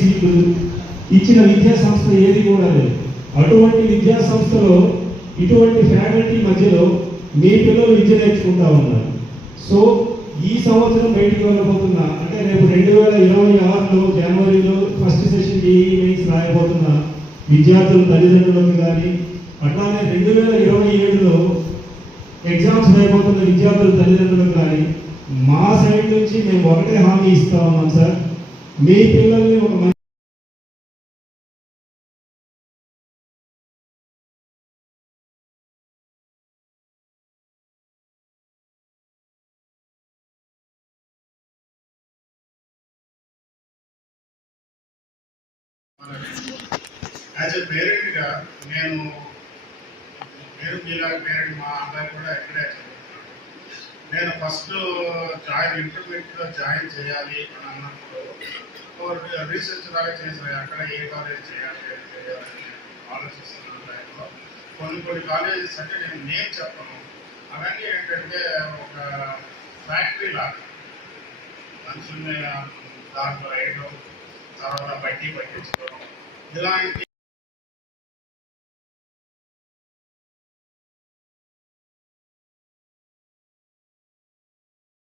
సీట్లు ఇచ్చిన విద్యా సంస్థ ఏది కూడా లేదు. అటువంటి విద్యా సంస్థలో ఇటువంటి ఫ్యాకల్టీ మధ్యలో మీ పిల్లలు విద్య నేర్చుకుంటా ఉన్నారు. సో ఈ సంవత్సరం బయటికి వెళ్ళబోతున్నా అంటే రేపు 2026లో జనవరిలో ఫస్ట్ సెషన్ మెయిన్స్ రాయబోతున్న విద్యార్థుల తల్లిదండ్రులకు కానీ అట్లానే 2027లో ఎగ్జామ్స్ రాయబోతున్న విద్యార్థుల తల్లిదండ్రులకు కానీ మా సైడ్ నుంచి మేము ఒకటే హామీ ఇస్తా ఉన్నాం సార్. మీ పిల్లల్ని ఒక యాజ్ ఎ పేరెంట్గా నేను మీలాగా పేరెంట్ మా అబ్బాయి కూడా ఇక్కడే చదువుతున్నాడు. నేను ఫస్ట్ ఇంటర్మీడియట్లో జాయిన్ చేయాలి అని అన్నప్పుడు రీసెర్చ్ లాగా చేసిన అక్కడ ఏ కాలేజ్ చేయాలని ఆలోచిస్తున్న టైంలో కొన్ని కాలేజెస్ అంటే నేను చెప్పను, అవన్నీ ఏంటంటే ఒక ఫ్యాక్టరీ లాగా మనుషుల్ని దాంట్లో వేయడం, తర్వాత బట్టి పట్టించుకోవడం ఇలాంటి